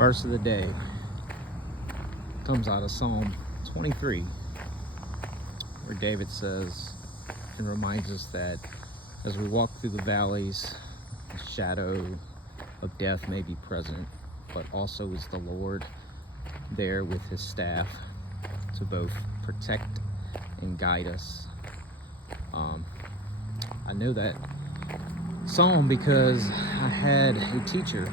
Verse of the day comes out of Psalm 23, where David says and reminds us that as we walk through the valleys, the shadow of death may be present, but also is the Lord there with his staff to both protect and guide us. I know that psalm because I had a teacher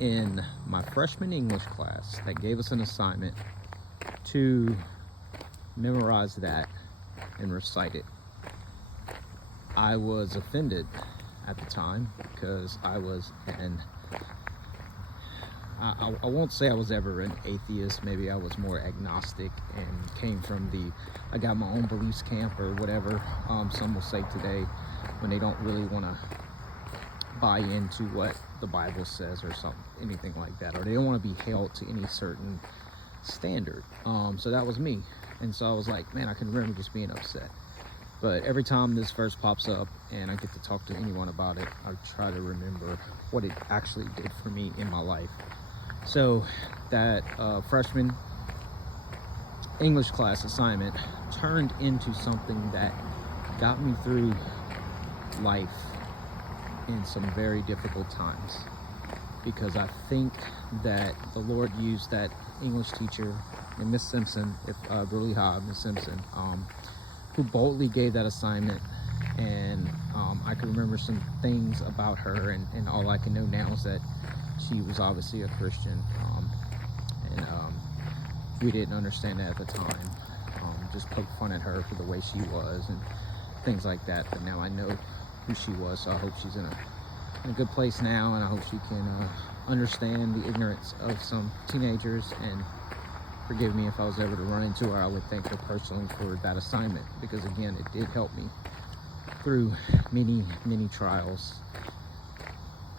in my freshman English class that gave us an assignment to memorize that and recite it. I was offended at the time because I was I won't say I was ever an atheist. Maybe I was more agnostic and came from the I got my own beliefs camp or whatever some will say today, when they don't really want to buy into what the Bible says or something, anything like that, or they don't want to be held to any certain standard. So that was me, and so I was like, man, I can remember just being upset. But every time this verse pops up and I get to talk to anyone about it, I try to remember what it actually did for me in my life. So that freshman English class assignment turned into something that got me through life in some very difficult times, because I think that the Lord used that English teacher, and Miss Simpson, Miss Simpson, who boldly gave that assignment. And I can remember some things about her, and all I can know now is that she was obviously a Christian, and we didn't understand that at the time. Just poked fun at her for the way she was and things like that. But now I know who she was, so I hope she's in a good place now, and I hope she can understand the ignorance of some teenagers, and forgive me if I was ever to run into her. I would thank her personally for that assignment, because again, it did help me through many trials,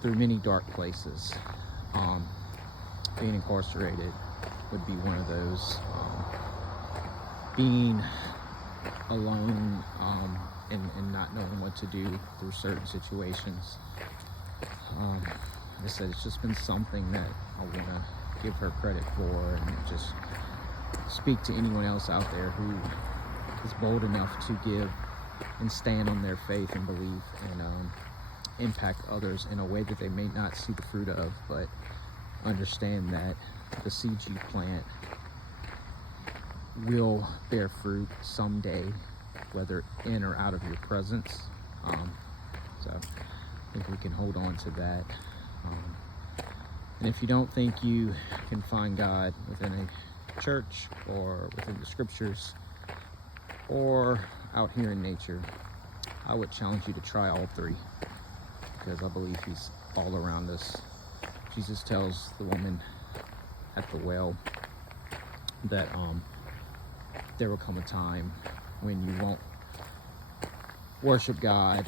through many dark places. Being incarcerated would be one of those. Being alone and not knowing what to do through certain situations. Like I said, it's just been something that I want to give her credit for, and just speak to anyone else out there who is bold enough to give and stand on their faith and belief, and impact others in a way that they may not see the fruit of, but understand that the seeds you plant will bear fruit someday, whether in or out of your presence. So I think we can hold on to that. And if you don't think you can find God within a church or within the scriptures or out here in nature, I would challenge you to try all three, because I believe he's all around us. Jesus tells the woman at the well that there will come a time when you won't worship God.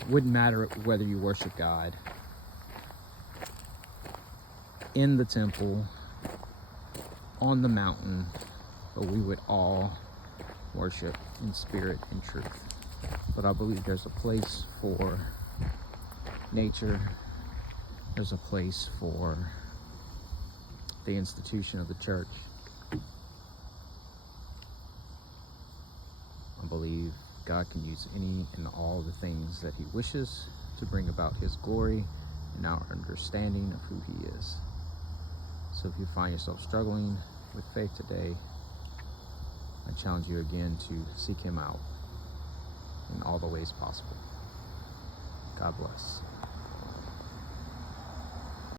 It wouldn't matter whether you worship God in the temple, on the mountain, but we would all worship in spirit and truth. But I believe there's a place for nature. There's a place for the institution of the church. I believe God can use any and all the things that he wishes to bring about his glory and our understanding of who he is. So if you find yourself struggling with faith today, I challenge you again to seek him out in all the ways possible. God bless.